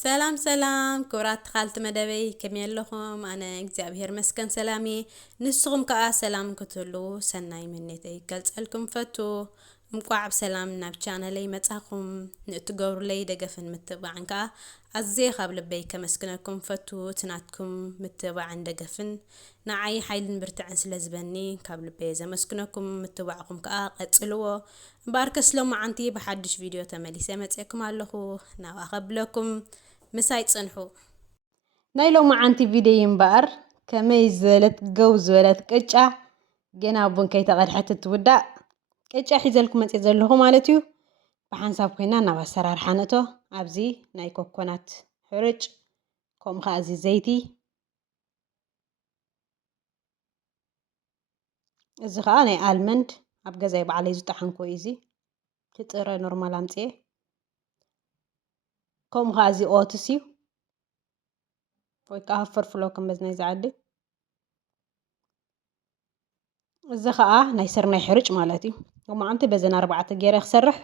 ሰላም ሰላም ክብራት ተኻልቲ መደበይ ከመይ ኣለኹም? ኣነ እግዚኣብሔር መስገን ሰላም እየ። ንስኹም ከዓ ሰላም ክትህሉ ሰናይ ምኔተይ ገልጸልኩም ፈቱ። እንቋዕ ብሰላም ናብ ቻነለይ መጻኹም ንእትገብሩለይ ደገፍን ምትብባዕን ከዓ ኣዝየ ካብ ልበይ ከመስግነኩም ፈቱ። ትናትኩም ምትብባዕን ደገፍን ንዓይ ሓይልን ብርትዕን ስለ ዝበኒ ካብ ልበይ ዘመስግነኩም ምትብባዕኩም ከዓ ቀጽልዎ። እምበር ከስሎም መዓንቲ ብሓድሽ ቪድዮ ተመሊሰ መጽአኩም ኣለኹ ናብ ኣኸብለኩም مساي تصنحو نايلو ما عنتي فيديو ينبار كمي زلت جوز ولت قطعه جنا بون كي تقد حتى تودع قطعه حيزلكم انت زلهو مالتيو بحنساب كينا نابا سرار حانتو ابزي ناي كوكونات حرج كوم خازي زيتي እዚ ከዓ ናይ ኣልመንድ ኣብ ገዛይ በዓለይ ዝጠሓንኮ እዩ እዚ ክጥረ ኖርማል ኣምፅኤ ከምኡ ከዓ እዚ ኦትስ እዩ ወይ ከዓ ፍርፍሎ ከመዝናይ ዝዓዲ እዚ ከዓ ናይ ስርናይ ሕርጭ ማለት እዩ ሎማዓንቲ በዘን 4 ገይረ ክሰርሕ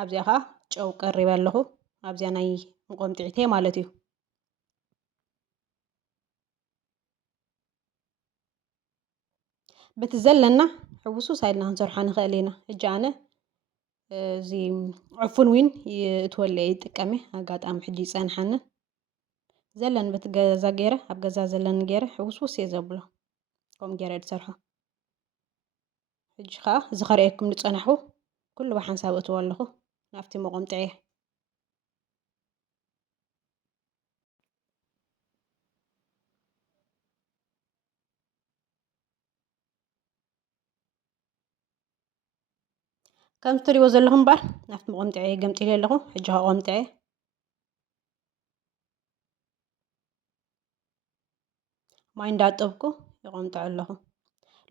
ኣብዚኣ ከዓ ጨው ቀሪበ ኣለኹ ኣብዚኣ ናይ መቆምጢዒተይ ማለት እዩ በቲ ዘለና ሕጉሱስ ኢልና ክንሰርሖ ንኽእል ኢና ሕጂ ኣነ እዚ ዕፉን ውን እትወልየ ይጥቀመ ኣጋጣሚ ሕጂ ይፀንሐኒ ዘለን በቲ ገዛ ገይረ ኣብ ገዛ ዘለን ገይረ ሕጉስውስ እየ ዘብሎ ከምኡ ገይረ ዝሰርሖ ሕጂ ከዓ እዚ ከርእየኩም ዝፀናሕኩ ኩሉ ብሓንሳብ እትዎ ኣለኹ ናብቲ መቆምጢዒ ከም ትሪእዎ ዘለኹም እምበር ናብቲ መቆምጢዒ ገምጢለ ኣለኹ ሕጂ ከቆምጢዐ ማይ እንዳጠብኩ ይቆምጥዕ ኣለኹ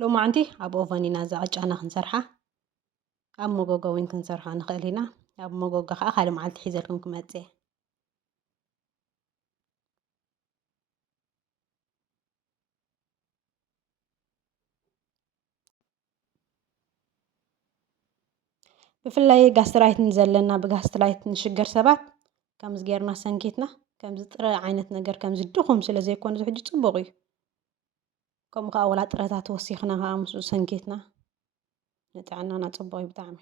ሎማዓንቲ ኣብ ኦቨን ኢና እዛ ቅጫና ክንሰርሓ ኣብ መጎጎ እውን ክንሰርሓ ንኽእል ኢና ኣብ መጎጎ ከዓ ካልእ መዓልቲ ሒዘልኩም ክመጽእ እየ ብፍላይ ጋስትራይትን ዘለና ብጋስትራይት ንሽገር ሰባት ከምዚ ጌርና ሰንኪትና ከምዚ ጥረ ዓይነት ነገር ከምዚ ድኹም ስለ ዘይኮነ ዝሕጂ ፅቡቅ እዩ ከምኡ ከዓ ዋላ ጥረታት ወሲኽና ከዓ ምስኡ ሰንኪትና ንጥዕናና ፅቡቅ እዩ ብጣዕሚ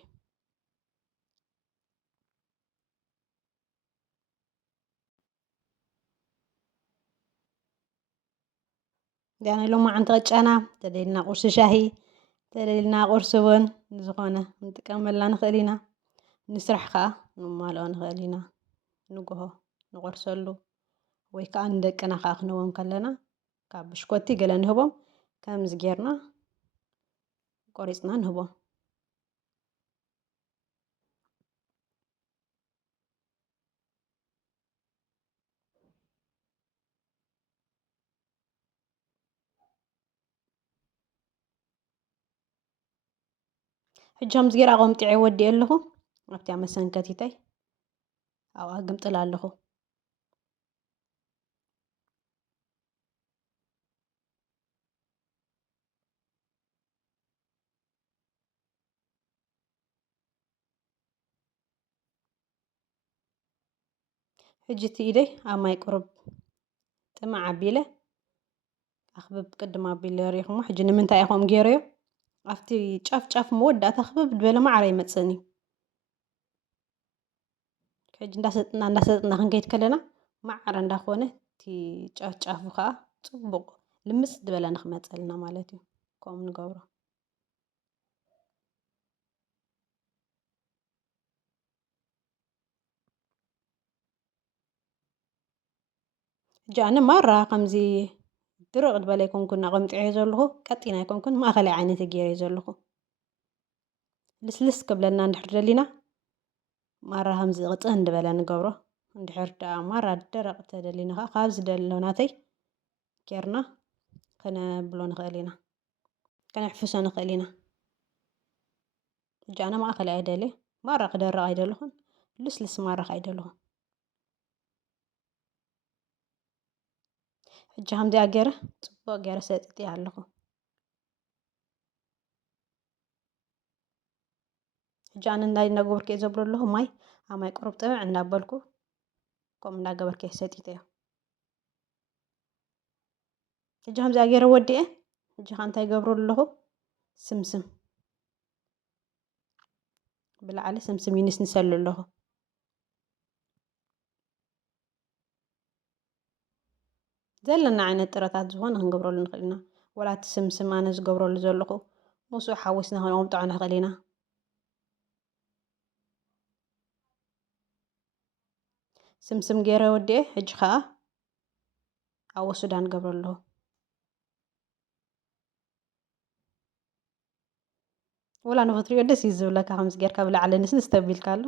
ዳና ሎማዓንቲ ቅጫና ተደሊልና ቁርሲ ሻሂ ተደሊልና ቁርሲ ቡን ዝኾነ ንጥቀመላ ንኽእል ኢና ንስራሕ ከዓ ነማልኦ ንኽእል ኢና ንጉሆ ንቆርሰሉ ወይ ከዓ ንደቅና ከዓ ክንህቦም ከለና ካብ ብሽኮቲ ገለ ንህቦም ከምዚ ጌርና ቆሪፅና ንህቦም ሕጂ ከምዚ ጌራ ቆምጢዐ ወዲእ ኣለኹ ኣብታ መሰንከቲተይ ኣብኣ ግምጥል ኣለኹ ሕጂ እቲ ኢደይ ኣብ ማይ ቁርብ ጥማዕ ኣቢለ ኣኽብብ ቅድም ኣቢለ ሪኢኹሞ ሕጂ ንምንታይ እየ ከምኡ ገይረዮ ኣብቲ ጫፍ ጫፍ መወዳእታ ክብብ ዝበለ ማዕረ ይመፅእኒ ሕጂ እንዳሰጥና ክንከይድ ከለና ማዕረ እንዳኾነ እቲ ጫፍ ጫፉ ከዓ ፅቡቅ ልምስ ዝበለ ንክመፀልና ማለት እዩ ከምኡ ንገብሮ ሕጂ ኣነ ማራ ከምዚ ድርቕ ዝበለ ኣይኮንኩን ኣቐምጢዐ ዘለኹ ቀጢን ኣይኮንኩን ማእኸላይ ዓይነት ገይረ ዘለኹ ልስልስ ክብለና እንድሕር ደሊና ማራ ከምዚ ቅጥን እንድበለ ንገብሮ እንድሕር ደኣ ማራ ደረቕ ተደሊና ከዓ ካብ ዝደሎ ናተይ ጌርና ከነብሎ ንኽእል ኢና ከነሕፍሶ ንኽእል ኢና ሕጂ ኣነ ማእኸላይ ኣይደልየ ማራ ክደርቕ ኣይደለኹን ልስልስ ማራ ኣይደለኹን ሕጂ ከምዚኣ ገይረ ፅቡቅ ገይረ ሰጢጥየ ኣለኹ ሕጂ ኣነ እንታይ እንዳገበርኩ እየ ዘብሎ ኣለኹ ማይ ኣማይ ቁርብ ጥብዕ እንዳበልኩ ከምኡ እንዳገበርኩ ሰቲተዮ ሕጂ ከምዚኣ ገይረ ወዲአ ሕጂ ኸ እንታይ ገብሮ ኣለኹ ስምስም ብላዕሊ ስምስም ይንስንሰሉ ኣለኹ ዘለና ዓይነት ጥረታት ዝኾነ ክንገብረሉ ንኽእል ኢና ወላ እቲ ስምስም ኣነ ዝገብረሉ ዘለኹ ምስኡ ሓዊስና ክንቆምጦ ንኽእል ኢና ስምስም ገይረ ወዲአ ሕጂ ከዓ ኣወሱዳ ንገብሮ ኣለኹ ወላ ንኽትሪኦ ደስ እዩ ዝብለካ ከምዚ ጌርካ ብላዕሊ ንስንስ ተቢልካሉ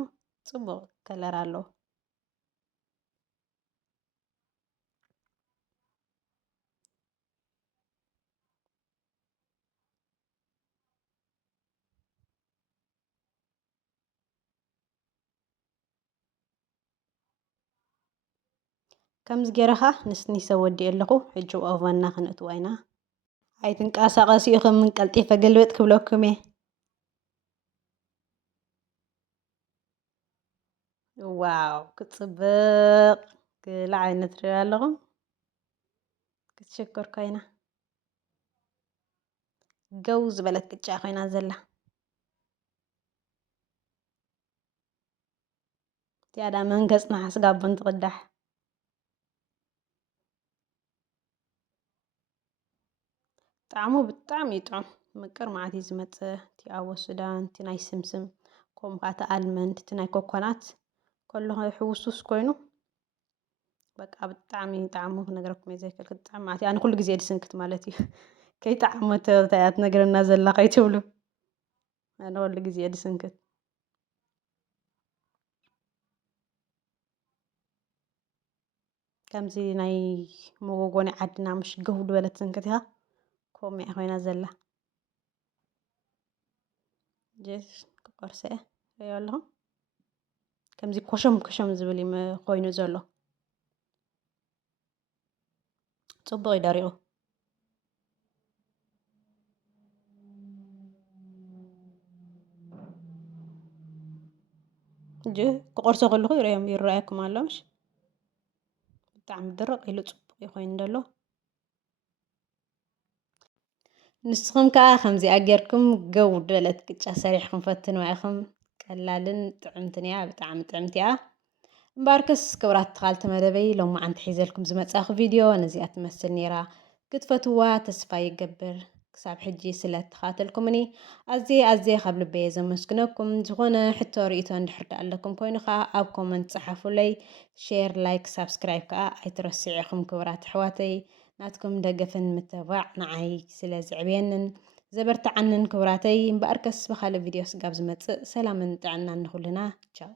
ፅቡቕ ከለር ኣለዎ ከምዚ ገይረኻ ንስኒሰ ወዲአ ኣለኹ ሕጂ ኦቨንና ክንእትዎ ኢና ኣይትንቀሳቐሱ ኢኹም ምን ቀልጢፈ ገልበጥ ክብለኩም እየ ዋው ክፅብቕ ክላዓይነ ትሪኦ ኣለኹም ክትሽከር ኮይና ገው ዝበለት ቅጫ ኮይና ዘላ እቲኣ ዳ መንገፅና ሓስጋቦ እንትቕዳሕ ጣዕሙ ብጣዕሚ እዩ ጥዑም ምቅር መዓት እዩ ዝመፅእ እቲ ኣወሱዳን እቲ ናይ ስምስም ከምኡ ከዓ እቲ ኣልመንድ እቲ ናይ ኮኮናት ከሎ ሕውስውስ ኮይኑ በቃ ብጣዕሚ ጣዕሙ ክነግረኩም እየ ዘይክእል ብጣዕሚ መዓት እዩ ኣነ ኩሉ ግዜ ድስንክት ማለት እዩ ከይጣዕመቶ እንታይ እያ ትነግረና ዘላ ከይትብሉ ኣነ ኩሉ ግዜ ድስንክት ከምዚ ናይ መጎጎ ናይ ዓድና ምሽ ገው ዝበለት ትስንክት ኢኻ ከምኡ እያ ኮይና ዘላ ጀስ ክቆርሰ እየ ሪኦ ኣለኹም ከምዚ ኮሸም ኮሸም ዝብል እዩ ኮይኑ ዘሎ ፅቡቕ እዩ ደሪቑ ሕጂ ክቆርሶ ከለኹ ይረአየኩም ኣሎ ምሽ ብጣዕሚ ድርቕ ኢሉ ፅቡቕ እዩ ኮይኑ ደሎ ንስኹም ከዓ ከምዚኣ ጌርኩም ገው ዝበለት ቅጫ ሰሪሕኩም ፈትንዋ ኢኹም ቀላልን ጥዕምትን እያ ብጣዕሚ ጥዕምቲ እያ እምበኣርክስ ክብራት ተኻልቲ መደበይ ሎማዓንቲ ሒዘልኩም ዝመፃኹ ቪድዮ ነዚኣ ትመስል ነይራ ክትፈትዋ ተስፋ ይገብር ክሳብ ሕጂ ስለ ተኸታተልኩምኒ ኣዝየ ካብ ልበየ ዘመስግነኩም ዝኾነ ሕቶ ርእቶ እንድሕር ዳ ኣለኩም ኮይኑ ከዓ ኣብ ኮመንት ፀሓፉለይ ሼር ላይክ ሳብስክራይብ ከዓ ኣይትረስዑ ኢኹም ክብራት ኣሕዋተይ ናትኩም ደገፍን ምትብባዕ ንዓይ ስለ ዝዕብየንን ዘበርትዓንን ክብራተይ እምበኣርከስ ብካልእ ቪድዮ ስጋብ ዝመፅእ ሰላምን ጥዕናን ንኹልና ቻው